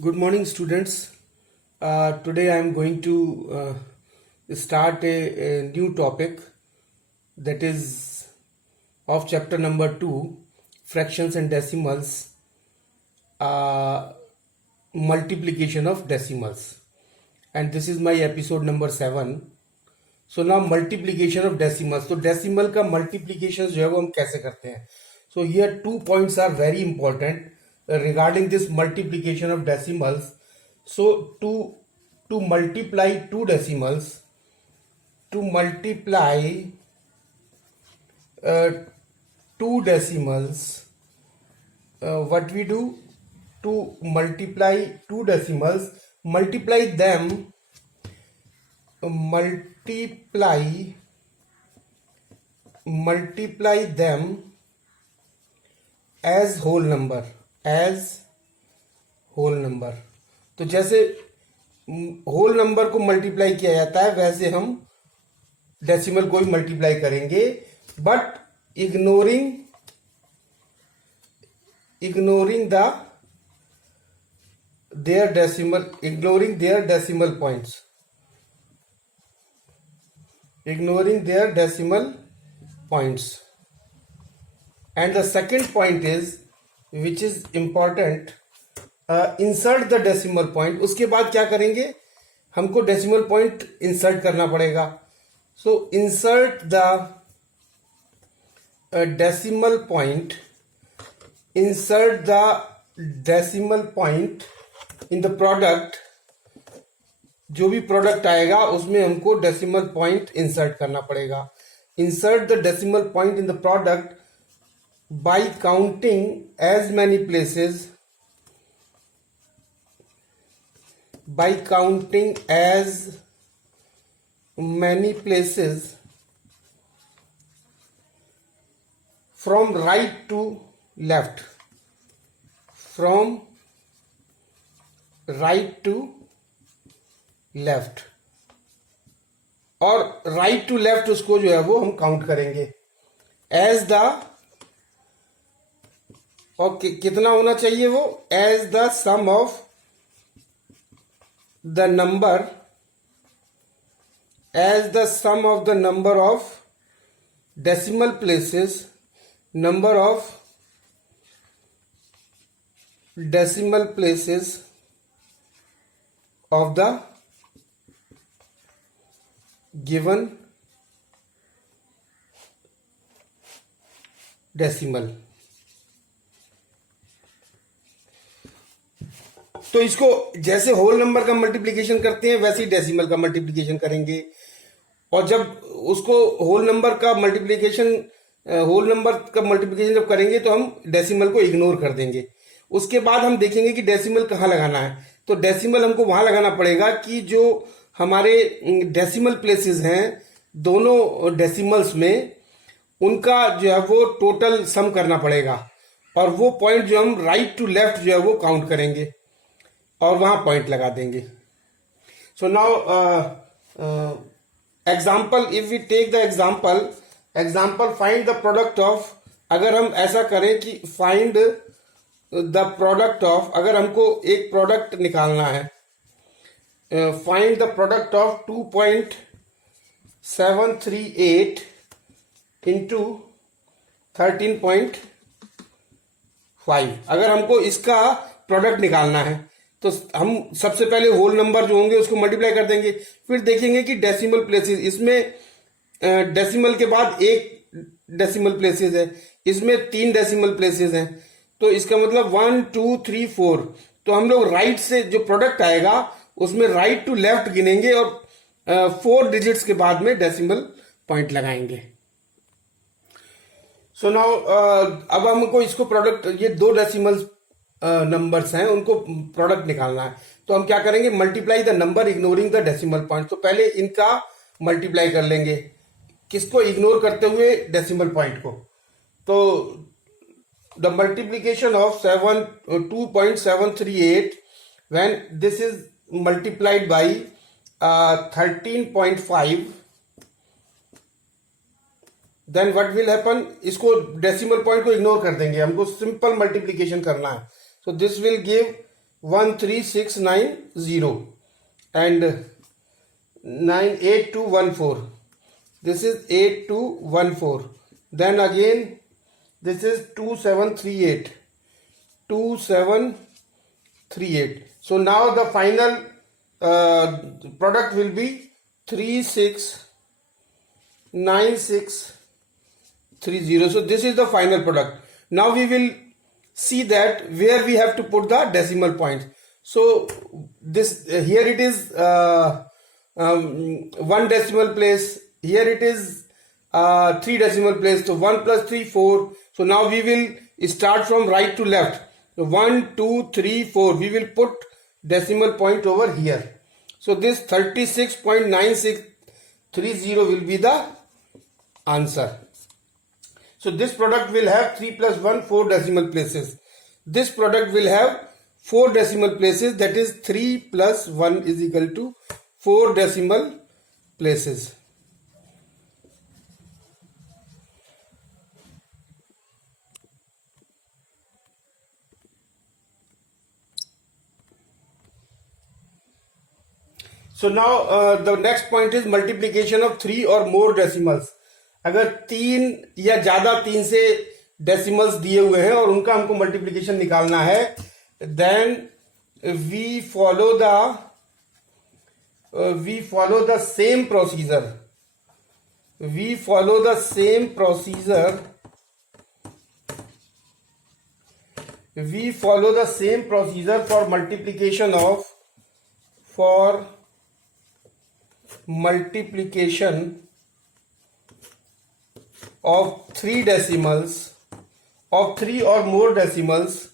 Good morning, students. Today I am going to start a new topic that is of chapter number 2, fractions and decimals, multiplication of decimals. And this is my episode number 7. So now multiplication of decimals. So decimal का multiplication जो है वो हम कैसे करते हैं? So here 2 points are very important regarding this multiplication of decimals. So to multiply two decimals, to multiply two decimals, what we do to multiply two decimals, multiply them as whole number, तो जैसे whole number को multiply किया जाता है वैसे हम decimal को भी मल्टीप्लाई करेंगे, but ignoring their decimal points, and the second point is, which is important, insert the decimal point. उसके बाद क्या करेंगे, हमको डेसिमल पॉइंट इंसर्ट करना पड़ेगा. So insert the decimal point in the product. जो भी प्रोडक्ट आएगा उसमें हमको डेसिमल पॉइंट इंसर्ट करना पड़ेगा. Insert the decimal point in the product by counting as many places, from right to left, और राइट टू लेफ्ट उसको जो है वो हम काउंट करेंगे एज द, और कितना होना चाहिए वो, as the sum of the number of decimal places, of the given decimal. तो इसको जैसे होल नंबर का मल्टीप्लिकेशन करते हैं वैसे ही डेसिमल का मल्टीप्लिकेशन करेंगे. और जब उसको होल नंबर का मल्टीप्लिकेशन जब करेंगे तो हम डेसिमल को इग्नोर कर देंगे. उसके बाद हम देखेंगे कि डेसिमल कहाँ लगाना है. तो डेसिमल हमको वहां लगाना पड़ेगा कि जो हमारे डेसिमल प्लेसेस हैं दोनों डेसिमल्स में, उनका जो है वो टोटल सम करना पड़ेगा. और वो पॉइंट जो हम राइट टू लेफ्ट जो है वो काउंट करेंगे और वहां पॉइंट लगा देंगे. So now example, if we take the example find the product of. अगर हम ऐसा करें कि फाइंड द प्रोडक्ट ऑफ, अगर हमको एक प्रोडक्ट निकालना है, find the product of 2.738 into 13.5. अगर हमको इसका प्रोडक्ट निकालना है तो हम सबसे पहले होल नंबर जो होंगे उसको मल्टीप्लाई कर देंगे. फिर देखेंगे कि डेसिमल प्लेसेस, इसमें डेसिमल के बाद एक डेसिमल प्लेसेस है, इसमें 3 डेसिमल प्लेसेस हैं. तो इसका मतलब 1 2 3 4. तो हम लोग राइट से जो प्रोडक्ट आएगा उसमें राइट टू लेफ्ट गिनेंगे और 4 डिजिट्स के बाद में डेसिमल पॉइंट लगाएंगे. सो नाउ अब हमको इसको प्रोडक्ट, ये 2 डेसिमल नंबर्स हैं, उनको प्रोडक्ट निकालना है. तो हम क्या करेंगे, multiply the number ignoring the decimal point. तो पहले इनका मल्टीप्लाई कर लेंगे, किसको इग्नोर करते हुए, डेसिमल पॉइंट को. तो the multiplication of 2.738 when this is multiplied by 13.5, then what will happen, इसको डेसिमल पॉइंट को इग्नोर कर देंगे, हमको सिंपल मल्टीप्लीकेशन करना है. So this will give 13690 and 98214. This is 8214. Then again this is 2738. 2738. So now the final product will be 369630. So this is the final product. Now we will see that where we have to put the decimal points. So this here it is one decimal place, here it is 3 decimal place. So 1 plus 3 4. So now we will start from right to left. So 1 2 3 4 we will put decimal point over here. So this 36.9630 will be the answer. So this product will have 3 plus 1 4 decimal places. This product will have 4 decimal places, that is 3 plus 1 is equal to 4 decimal places. So now the next point is multiplication of 3 or more decimals. अगर 3 या ज्यादा 3 से decimals दिए हुए हैं और उनका हमको मल्टीप्लिकेशन निकालना है, then we follow the same procedure. We follow the same procedure. We follow the same procedure for multiplication of 3 decimals, of 3 or more decimals,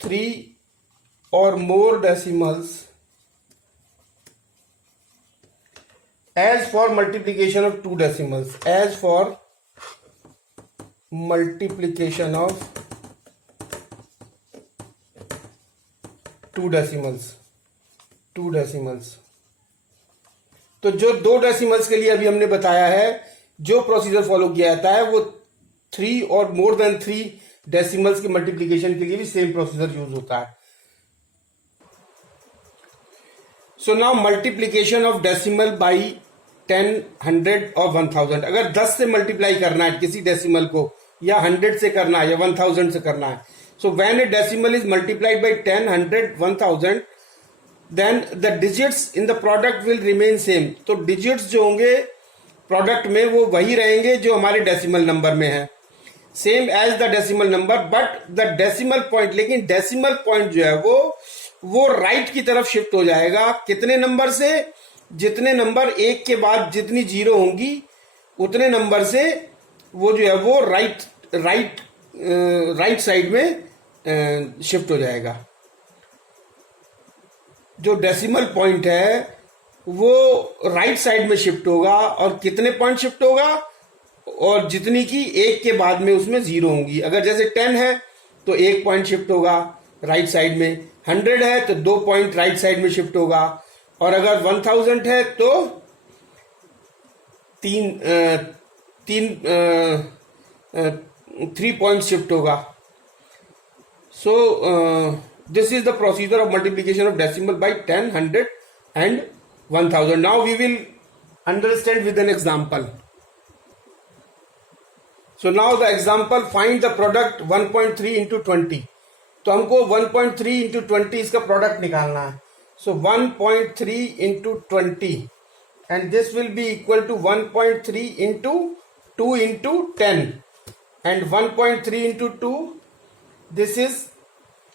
3 or more decimals, as for multiplication of 2 decimals. As for multiplication of 2 decimals. तो जो 2 decimals के लिए अभी हमने बताया है, जो procedure follow किया जाता है वो 3 और मोर देन 3 डेसिमल्स के मल्टीप्लिकेशन के लिए भी सेम प्रोसीजर यूज होता है. So now multiplication of decimal by 10, 100 और 1000. अगर 10 से मल्टीप्लाई करना है किसी डेसिमल को, या 100 से करना है या 1000 से करना है, so when a decimal is multiplied by 10, 100, 1000, then the digits in the product will remain same. तो डिजिट्स जो होंगे प्रोडक्ट में वो वही रहेंगे जो हमारे डेसिमल नंबर में है, same as the decimal number, but the decimal point, लेकिन डेसिमल पॉइंट जो है वो राइट की तरफ शिफ्ट हो जाएगा. कितने नंबर से? जितने नंबर एक के बाद जितनी जीरो होंगी उतने नंबर से वो जो है वो राइट साइड में शिफ्ट हो जाएगा. जो डेसिमल पॉइंट है वो राइट साइड में शिफ्ट होगा, और कितने पॉइंट शिफ्ट होगा? और जितनी की एक के बाद में उसमें जीरो होंगी. अगर जैसे 10 है तो 1 पॉइंट शिफ्ट होगा राइट साइड में, 100 है तो 2 पॉइंट राइट साइड में शिफ्ट होगा, और अगर 1000 है तो 3 पॉइंट शिफ्ट होगा. So this is the procedure of multiplication of decimal by 10, 100 and 1000. Now we will understand with an example. So now the example, find the product 1.3 into 20. तो हमको 1.3 into 20 इसका प्रोडक्ट निकालना है. So 1.3 into 20 and this will be equal to 1.3 into 2 into 10 and 1.3 into 2, this is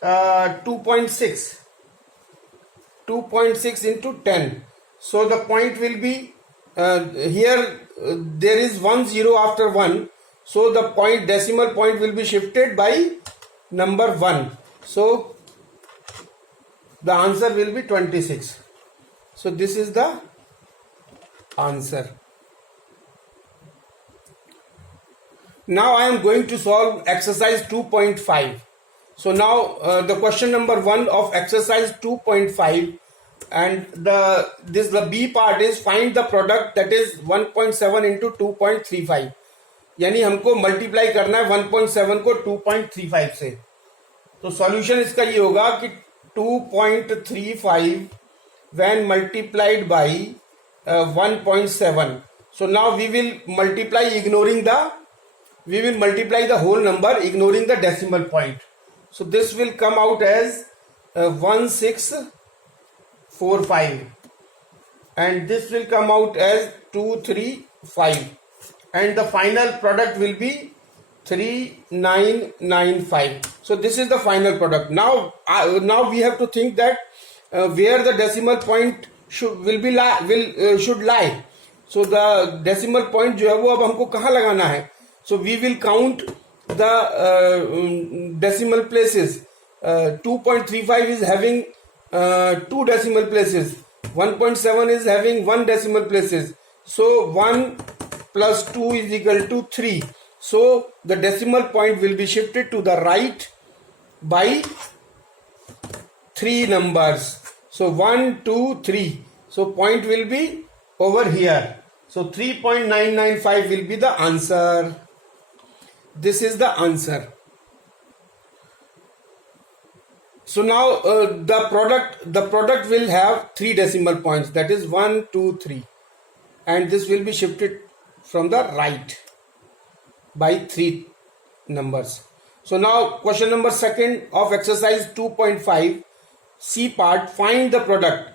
2.6 into 10. So the point will be here there is 1 0 after 1, so the point decimal point will be shifted by number 1. So the answer will be 26. So this is the answer. Now I am going to solve exercise 2.5. So now the question number 1 of exercise 2.5, and the B part is find the product that is 1.7 into 2.35. यानी हमको multiply करना है 1.7 को 2.35 से. तो solution इसका ये होगा कि 2.35 when multiplied by 1.7. So now we will multiply the whole number ignoring the decimal point. So this will come out as 1645, and this will come out as 235, and the final product will be 3995. So this is the final product. Now we have to think that where the decimal point should lie. So the decimal point जो है वो अब हमको कहाँ लगाना है? So we will count the decimal places. 2.35 is having 2 decimal places. 1.7 is having 1 decimal places. So 1 plus 2 is equal to 3. So the decimal point will be shifted to the right by 3 numbers. So 1, 2, 3. So point will be over here. So 3.995 will be the answer. This is the answer. So now the product will have 3 decimal points, that is 1, 2, 3, and this will be shifted from the right by 3 numbers. So now question number 2 of exercise 2.5 C part, find the product.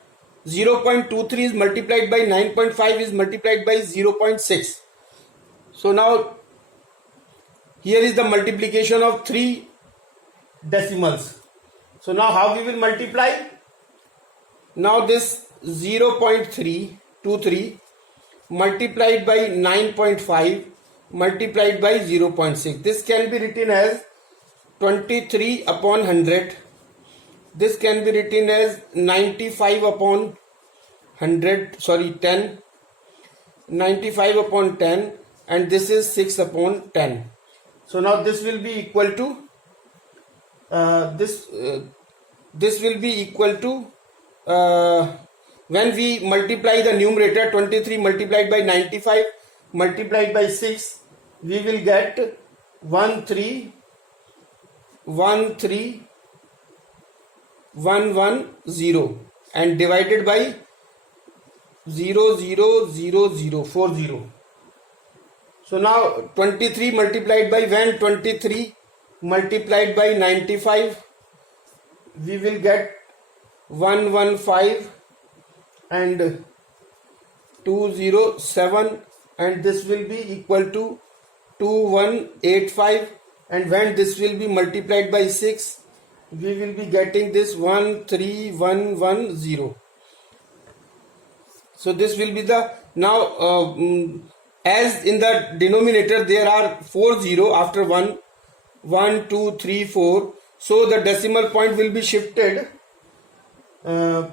0.23 is multiplied by 9.5 is multiplied by 0.6. So now here is the multiplication of 3 decimals. So now how we will multiply? Now this 0.323 multiplied by 9.5 multiplied by 0.6. This can be written as 23 upon 100. This can be written as 95 upon 10. 95 upon 10, and this is 6 upon 10. So now this will be equal to this will be equal to when we multiply the numerator, 23 multiplied by 95 multiplied by 6, we will get 13110, and divided by 00040. So now 23 multiplied by 23 multiplied by 95, we will get 115 and 207, and this will be equal to 2185, and when this will be multiplied by 6, we will be getting this 13110. So this will be the, now as in the denominator there are 4 0 after 1, 1, 2, 3, 4. So the decimal point will be shifted. The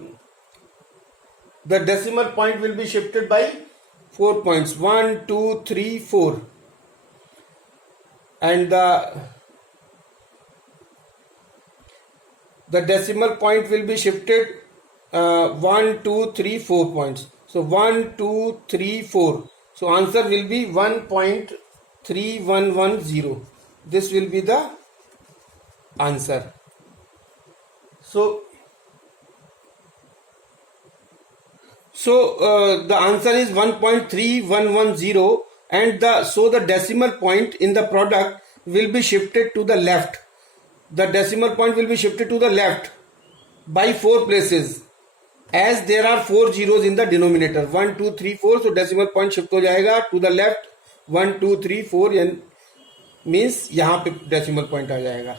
decimal point will be shifted by 4 points. 1, 2, 3, 4. And the decimal point will be shifted 1, 2, 3, 4 points. So 1, 2, 3, 4. So answer will be 1.3110. This will be the answer. So the answer is 1.3110, and the decimal point in the product will be shifted to the left. The decimal point will be shifted to the left by 4 places, as there are 4 zeros in the denominator. 1, 2, 3, 4. So decimal point shift हो जाएगा to the left. 1, 2, 3, 4 and means यहाँ पे decimal point आ जाएगा.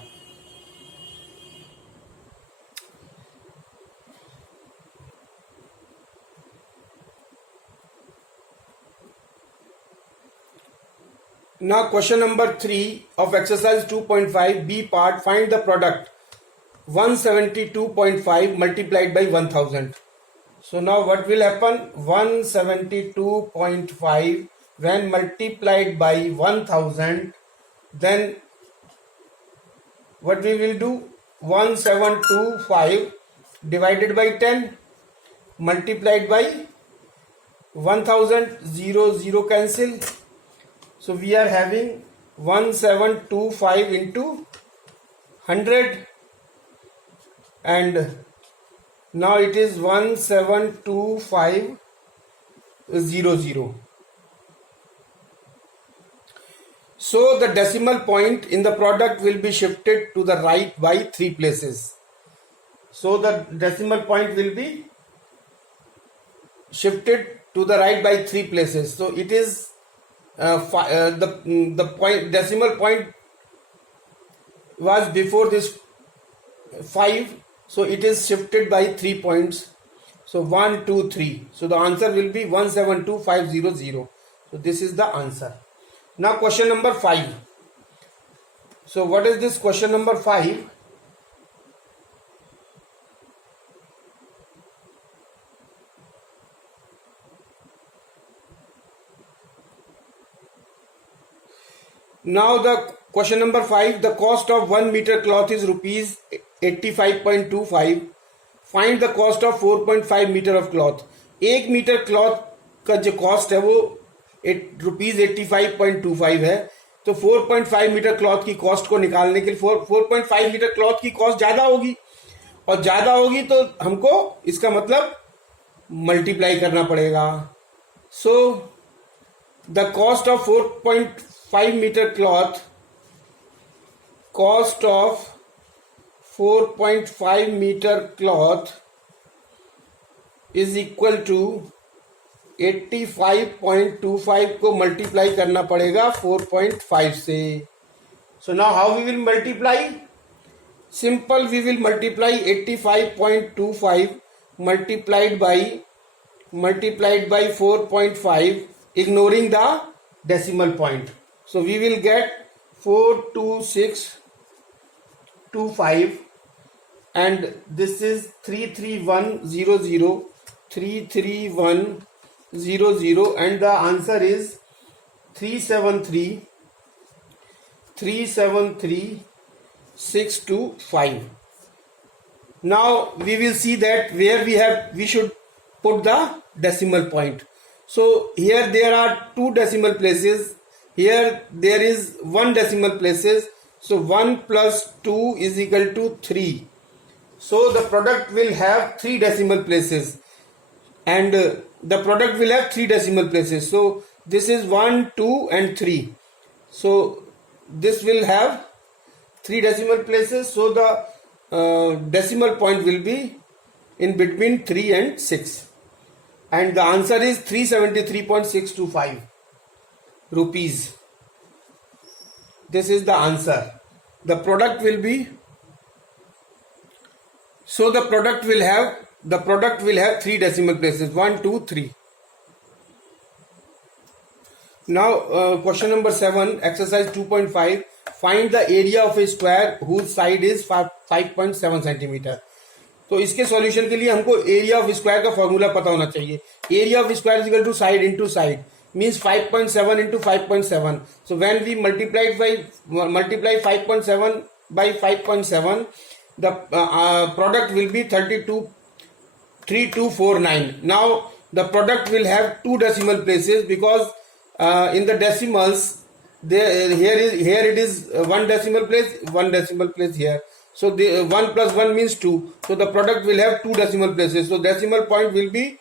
Now question number 3 of exercise 2.5 B part, find the product. 172.5 multiplied by 1000. So now what will happen? 172.5 when multiplied by 1000, then what we will do? 1725 divided by 10 multiplied by 1000, 0 cancel. So we are having 1725 into 100. and now it is 172500. So the decimal point in the product will be shifted to the right by 3 places. So the decimal point will be shifted to the right by 3 places. So it is the decimal point was before this 5, so it is shifted by 3 points. So 1, 2, 3. So the answer will be 172500. So this is the answer. Now question number 5. So what is this question number 5? Now the question number 5, the cost of 1 meter cloth is rupees 85.25. Find the cost of 4.5 meter of cloth. 1 metre cloth का जो cost है वो rupees 85.25 है. तो 4.5 metre cloth की cost को निकालने के लिए 4.5 मीटर क्लॉथ की कॉस्ट ज्यादा होगी, और ज्यादा होगी तो हमको इसका मतलब मल्टीप्लाई करना पड़ेगा. So the cost of 4.5 metre cloth, cost of 4.5 meter cloth is equal to 85.25 को मल्टीप्लाई करना पड़ेगा 4.5 से. So now how we will multiply? Simple, we will multiply 85.25 multiplied by 4.5, ignoring the decimal point. So we will get 42625, and this is 33100, and the answer is 373625. Now we will see that where we should put the decimal point. So here there are 2 decimal places. Here there is 1 decimal places. So 1 plus 2 is equal to 3. So the product will have 3 decimal places, and the product will have 3 decimal places. So this is 1, 2 and 3. So this will have 3 decimal places. So the decimal point will be in between 3 and 6. And the answer is 373.625 rupees. This is the answer. The product will be, so the product will have 3 decimal places, 1, 2, 3. Now question number 7, exercise 2.5. Find the area of a square whose side is 5.7 centimeter. तो इसके solution के लिए हमको area of square का formula पता होना चाहिए. Area of square is equal to side into side, means 5.7 into 5.7. So when we multiply 5.7 by 5.7, the product will be 32.3249. Now the product will have 2 decimal places, because in the decimals here it is 1 decimal place, 1 decimal place here. So the 1 plus 1 means 2. So the product will have 2 decimal places. So decimal point will be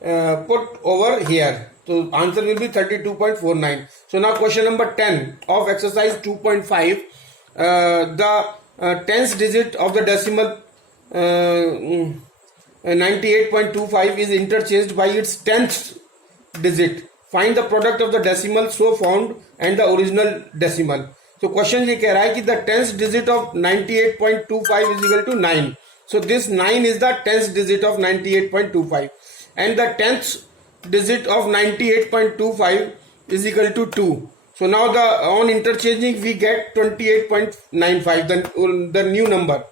put over here. So answer will be 32.49. So now question number 10 of exercise 2.5. The 10th digit of the decimal 98.25 is interchanged by its 10th digit. Find the product of the decimal so found and the original decimal. So question ये कह रहा है कि the 10th digit of 98.25 is equal to 9. So this 9 is the 10th digit of 98.25, and the 10th digit of 98.25 is equal to 2. So now on interchanging we get 28.95, the new number.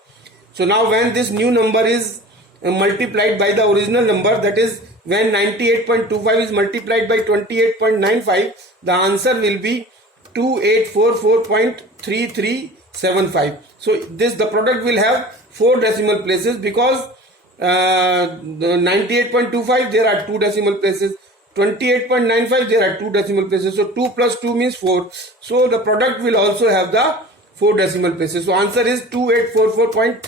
So now when this new number is multiplied by the original number, that is when 98.25 is multiplied by 28.95, the answer will be 2844.3375. So the product will have 4 decimal places, because 98.25 there are 2 decimal places, 28.95 there are 2 decimal places. So 2 plus 2 means 4. So the product will also have the 4 decimal places. So answer is 2844.3.